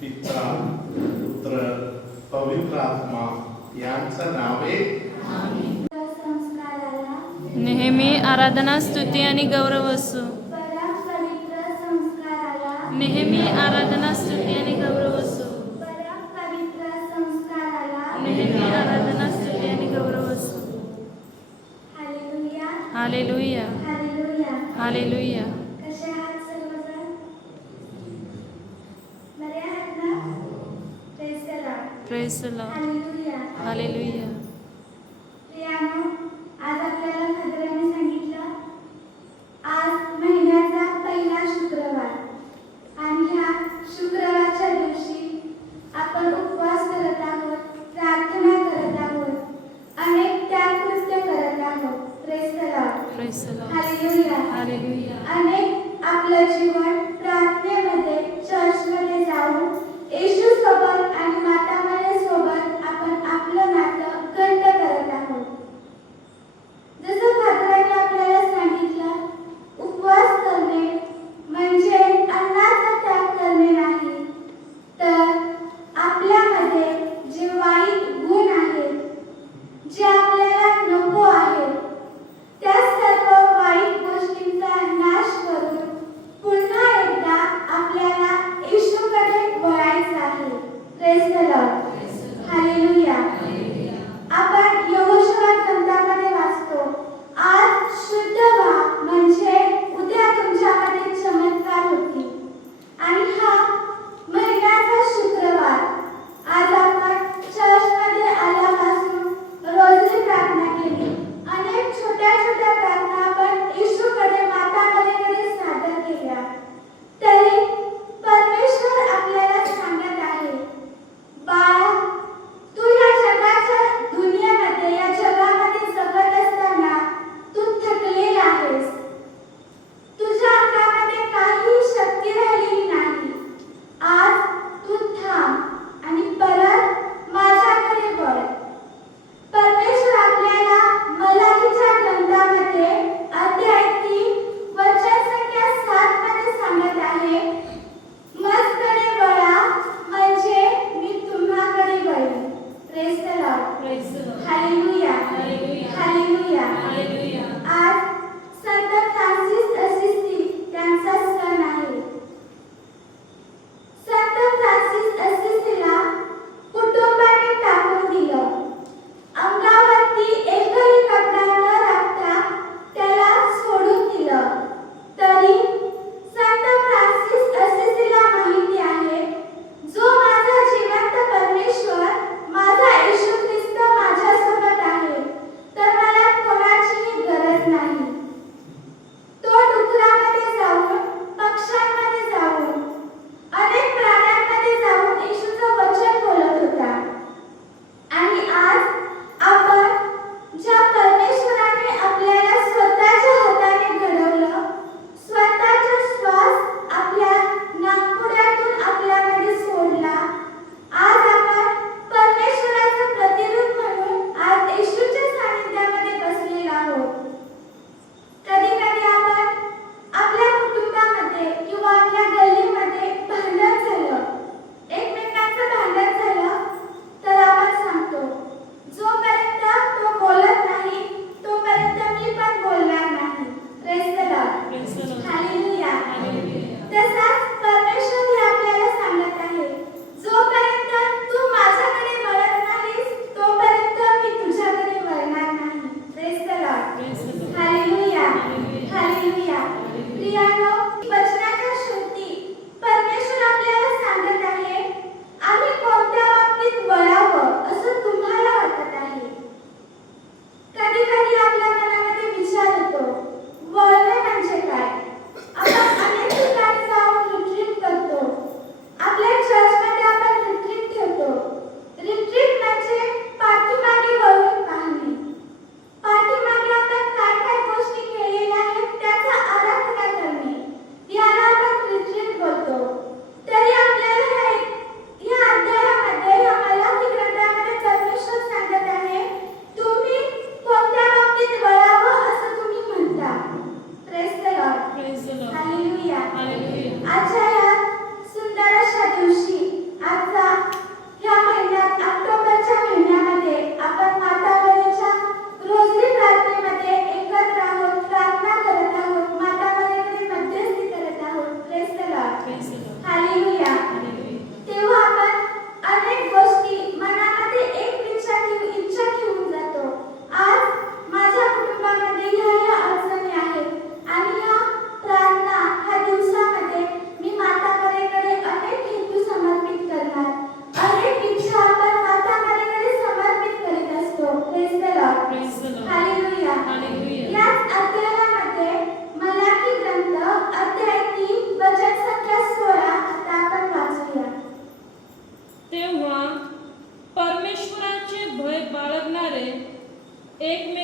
पिता पुत्र पवित्र आत्मा यांचं नावे नेहमी आराधना स्तुती आणि गौरव असो. नेहमी आराधना स्तुती आणि गौरव असो. नेहमी आराधना स्तुती आणि गौरव असो. Hallelujah hallelujah. कसे आहात सर्वजण? बरे आहात ना? Praise the lord. Praise the lord. Hallelujah. Hallelujah. प्रियानो, आज आपल्याला खदराने सांगितलं आज महिन्याचा पहिला शुक्रवार आणि ह्या शुक्रवारच्या दिवशी आपण उपवास करत आहोत, प्रार्थना करत आहोत, अनेक त्यागकृत्य करत आहोत. Praise the lord. Praise the lord. Hallelujah. Hallelujah. अनेक आपलं जीवन प्रार्थनेमध्ये चर्चमध्ये जाऊन येशू सोबत आणि माता मरिया सोबत आपण आपलं नातं घट्ट करत आहोत. जसं फादरांनी आपल्याला सांगितलं, उपवास करणे म्हणजे अन्नाचा त्याग करणे नाही, तर आपल्यामध्ये जे वाईट गुण आहेत, जे आपल्याला नको आहेत, त्या सर्व वाईट गोष्टींचा नाश करून पुन्हा एकदा आपल्या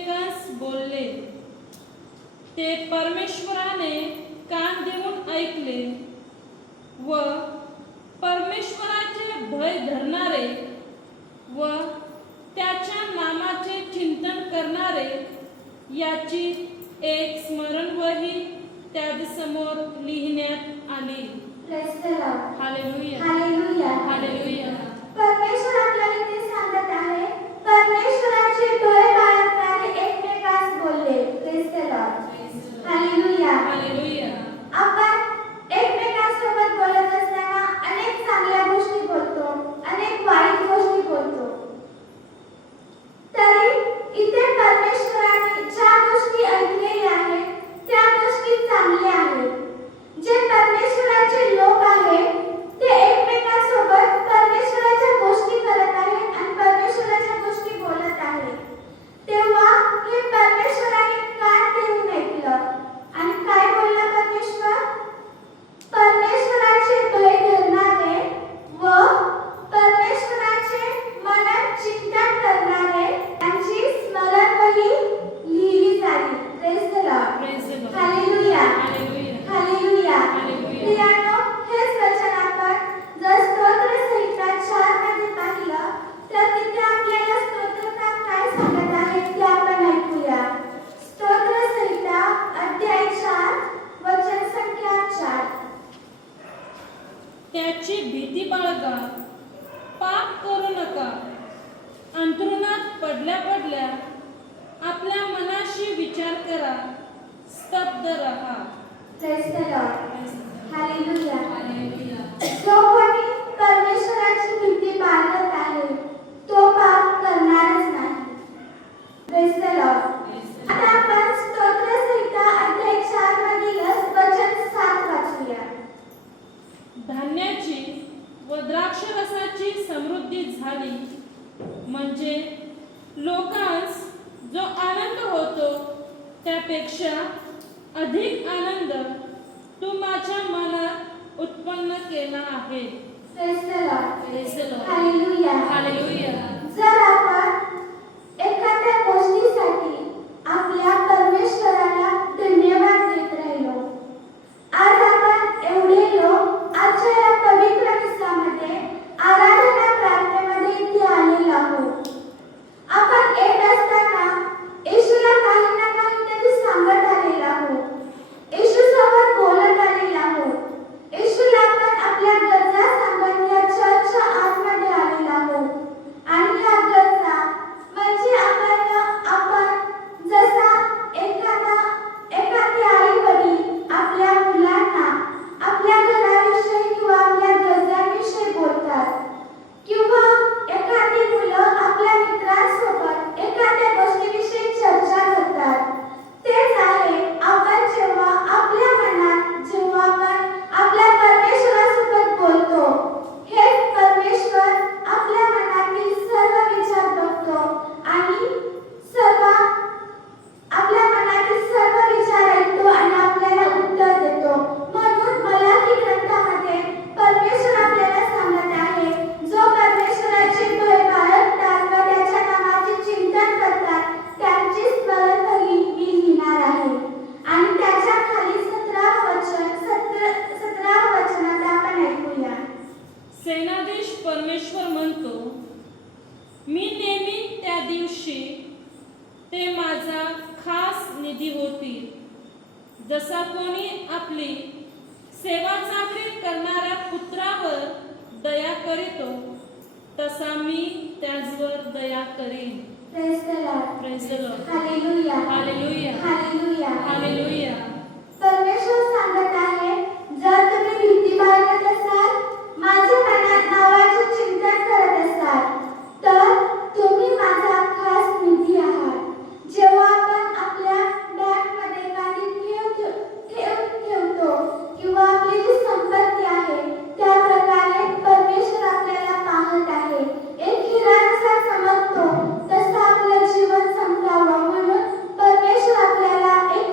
एकमेकांस बोलले. ते परमेश्वराने कान देऊन ऐकले व परमेश्वराचे भय धरणारे व त्याच्या नामाचे चिंतन करणारे याची एक स्मरणवही त्यासमोर लिहिण्यात आली. Praise the Lord. Hallelujah. Hallelujah. Hallelujah. परमेश्वर आपल्याला इथे सांगत आहे, परमेश्वराचे भय बाळगणारे एकमेकांस बोलले. Praise the Lord. Hallelujah. Hallelujah. आपण एकमेकांसोबत बोलत असताना अनेक चांगल्या गोष्टी बोलतो, अनेक वाईट गोष्टी बोलतो. तरी इथे परमेश्वराने ज्या गोष्टी ऐकलेल्या आहेत त्या गोष्टी चांगल्या आहेत. जे परमेश्वराचे लोक आहेत ते एकमेकांसोबत परमेश्वराच्या गोष्टी करत आहेत आणि परमेश्वराच्या गोष्टी बोलत आहेत. तेव्हा हे परमेश्वराने कान देऊन ऐकलं आणि काय बोलला परमेश्वर? परमेश्वराचे भय धरणारे व परमेश्वराचे मनात चिंतन करणारे यांची स्मरणवही लिहिली झाली. Praise the Lord. Praise the Lord. Hallelujah. Hallelujah. Hallelujah. Hallelujah. प्रियानो, हेच वचन आपण जर स्तोत्र संहिता 4 मध्ये पाहिलं तर तिथे आपल्याला स्तोत्रकार काय सांगत आहे ते आपण ऐकूया. स्तोत्र संहिता अध्याय 4 वचन संख्या 4. त्याची भीती बाळगा, पाप करू नका. अंथरुणात पडल्या पडल्या आपल्या मनाशी विचार करा, स्तब्ध रहा. Praise the Lord. Hallelujah. Hallelujah. जो कोणी परमेश्वराची भीती बाळगत आहे तो पाप करणारच नाही. Praise the Lord. आता आपण स्तोत्र संहिता अध्याय 4 मधील वचन 7 वाचूया. धान्याची व द्राक्षरसाची समृद्धी झाली म्हणजे लोकांस जो आनंद होतो त्यापेक्षा अधिक आनंद तू माझ्या मनात उत्पन्न केला आहे. Praise the Lord. Praise the Lord. Hallelujah. Hallelujah. जर आपण एखाद्या गोष्टीसाठी आपल्या परमेश्वराला धन्यवाद देत राहिलो, आज आपण एवढे लोक आजच्या या पवित्र दिवसामध्ये आराधना प्रार्थनेमध्ये इथे आलेलो आहोत. आपण येत असताना येशूला काही ना काहीतरी सांगत आलेलो आहोत. येशू सोबत बोलत आलेलो आहोत. येशूला आपण आपल्या गरजा सांगत या चर्चच्या आतमध्ये आलेलो आहोत. आणि या गरजा म्हणजे आपण जसा एखादी आई वडील आपल्या मुलांना आपल्या घराविषयी किंवा आपल्या गरजांविषयी बोलतात किंवा एखादी मुलं आपल्या मित्रांसोबत एखाद्या गोष्टीविषयी चर्चा करतात. तेच आहे आपण जेव्हा आपल्या मनात जेव्हा आपण आपल्या परमेश्वरासोबत बोलतो, हेच परमेश्वर आपल्या मनातील सर्व विचार बघतो आणि आपल्या मनातील सर्व विचार ऐकतो आणि आपल्याला उत्तर देतो. म्हणून मलाकी ग्रंथामध्ये परमेश्वर आपल्याला सांगत आहे, जो परमेश्वराचे भय बाळगतात व त्याच्या नामाचे चिंतन करतात त्यांची स्मरणवही मी लिहिणार आहे. आणि त्याच्या खाली 17 वचनात आपण ऐकूया. सेनाधीश परमेश्वर म्हणतो, मी नेहमी त्या दिवशी ते माझा खास निधी होतील. जसा कोणी आपली सेवा चाकरी करणाऱ्या पुत्रावर दया करीतो तसा मी त्याचवर दया करीन. Praise the Lord. Praise the Lord. Hallelujah. Hallelujah. Hallelujah. Hallelujah. परमेश्वर सांगत आहे, जर तुम्ही भीती बाळगत असाल, माझ्या मनात नावाचे चिंतन करत असाल, तर तुम्ही माझा खास निधी आहात. जेव्हा आपण आपल्या बँकमध्ये काही ठेवतो किंवा आपली जी संपत्ती आहे त्या प्रकारे परमेश्वर आपल्याला पाहत आहे. एक हिरा जसा चमकतो तसं आपलं जीवन चमकावं म्हणून परमेश्वर आपल्याला एक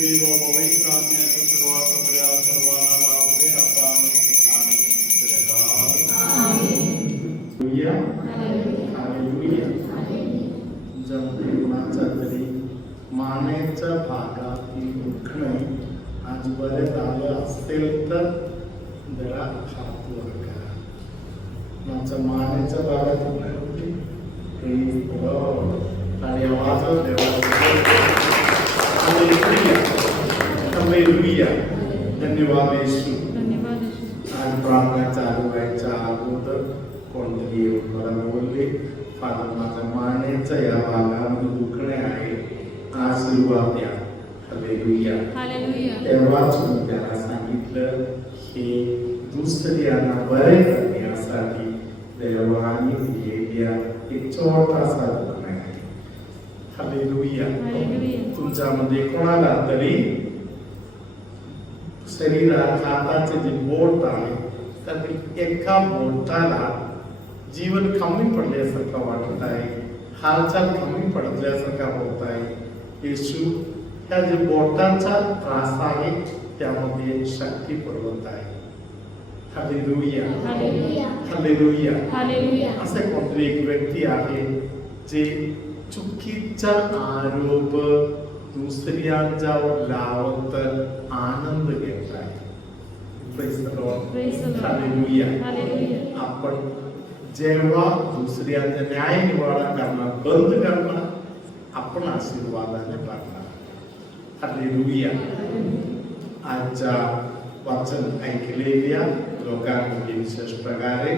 देवी व पवित्र आत्म्याच्या सर्व सगळ्या सर्वांना लाभू दे आता आणि चिरकाल. हालेलुया. हालेलुया. जमते कुणाचा तरी मानेच्या भागातील दुखणे आज बरेच आलं असेल तर जरा हात वर करा. माझ्या मानेच्या भागात दुखणे होती आणि आवाज हालेलुया. धन्यवाद येशू. धन्यवाद येशू. आज प्रार्थना चालू व्हायच्या अगोदर कोणतरी येऊन मला बोलले, फादर माझ्या मानेच्या या भागामध्ये दुखणे आहे, आशीर्वाद द्या. हालेलुया. हालेलुया. तेव्हाच मी त्याला सांगितलं हे दुसऱ्यांना बरे करण्यासाठी देवाने दिलेल्या एक छोटासा दुखणे आहे. हालेलुया. हालेलुया. तुमच्यामध्ये कोणाला तरी शरीरात हाताचे जे बोट आहे तर एका बोटाला जीवन कमी पडल्यासारखं वाटत आहे, हालचाल कमी पडल्यासारखा होत आहे. येशू ह्या जे बोटांचा त्रास आहे त्यामध्ये शक्ती पुरवत आहे. हालेलुया. हालेलुया. हालेलुया. हालेलुया. असे कोणतरी एक व्यक्ती आहे जे चुकीचा आरोप दुसऱ्यांच्यावर लावत आनंद घेत आहे. Praise the Lord. Praise the Lord. Hallelujah. Hallelujah. आपण जेव्हा दुसऱ्यांचा न्याय निवाडा करणार बंद करणार, आपण आशीर्वादाने भरणार. हालेलुया. आजच्या वाचन ऐकलेल्या लोकांमध्ये विशेष प्रकारे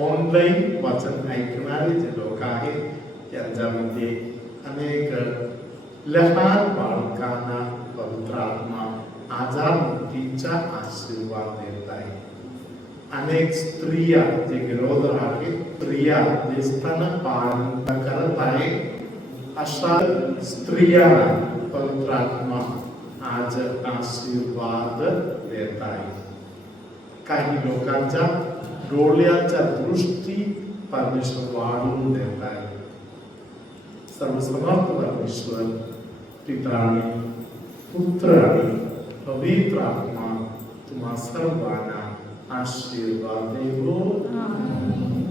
ऑनलाईन वाचन ऐकणारे जे लोक आहेत त्यांच्यामध्ये अनेक लहान बालकांना पवित्र आत्मा आजारमुक्तीचा आशीर्वाद देत आहे. अनेक स्त्रिया जे विरोध आहेत, स्त्रिया जे स्तनपान करत आहेत अशा स्त्रियांना पवित्र आत्मा आज आशीर्वाद देत आहे. काही लोकांच्या डोळ्याच्या दृष्टी परमेश्वर वाढवून देत आहे. सर्वसमर्थ परमेश्वर पिता आणि पुत्र आणि पवित्र आत्मा तुम्हा सर्वांना आशीर्वाद देवो. आमेन.